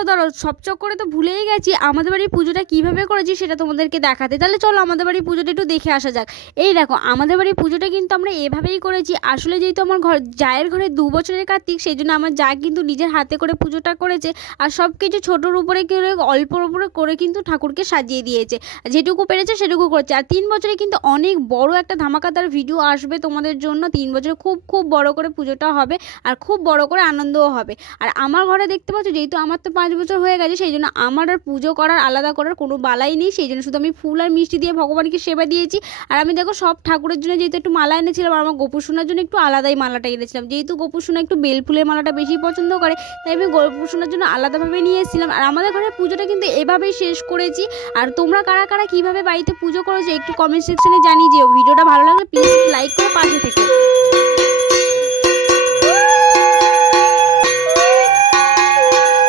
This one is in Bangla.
দাঁড়াও দাঁড়াও, সব চক্করে তো ভুলেই গেছি আমাদের বাড়ির পুজোটা কীভাবে করেছি সেটা তোমাদেরকে দেখাতে। তাহলে চলো আমাদের বাড়ির পুজোটা একটু দেখে আসা যাক। এই দেখো, আমাদের বাড়ির পুজোটা কিন্তু আমরা এভাবেই করেছি। আসলে যেহেতু আমার জায়ের ঘরে 2 বছরের কার্তিক, সেই জন্য আমার যা কিন্তু নিজের হাতে করে পুজোটা করেছে। আর সব কিছু ছোটোর উপরে করে অল্পর উপরে করে কিন্তু ঠাকুরকে সাজিয়ে দিয়েছে। যেটুকু পেরেছে সেটুকু করছে। আর 3 বছরে কিন্তু অনেক বড় একটা ধামাকাদার ভিডিও আসবে তোমাদের জন্য। 3 বছরে খুব খুব বড় করে পুজোটা হবে আর খুব বড় করে আনন্দও হবে। আর আমার ঘরে দেখতে পাচ্ছ, যেহেতু আমার তো 5 বছর হয়ে গেছে, সেই জন্য আমার আর পুজো করার আলাদা করার কোনো বালাই নেই। সেই জন্য শুধু আমি ফুল আর মিষ্টি দিয়ে ভগবানকে সেবা দিয়েছি। আর আমি দেখো সব ঠাকুরের জন্য যেহেতু একটু মালা এনেছিলাম, আর আমার গোপুসোনার জন্য একটু আলাদাই মালাটা এনেছিলাম। যেহেতু গোপুসোনা একটু বেলফুলের মালাটা বেশি পছন্দ করে, তাই আমি গোপুসোনার জন্য আলাদাভাবে নিয়ে এসেছিলাম। আর আমাদের ঘরে পুজোটা কিন্তু এভাবেই শেষ করেছি। আর তোমরা কারা কারা কীভাবে বাড়িতে পুজো করেছো একটু কমেন্ট সেকশনে জানিয়ে দিও। ভিডিওটা ভালো লাগলে প্লিজ লাইক করে পাশে থেকে।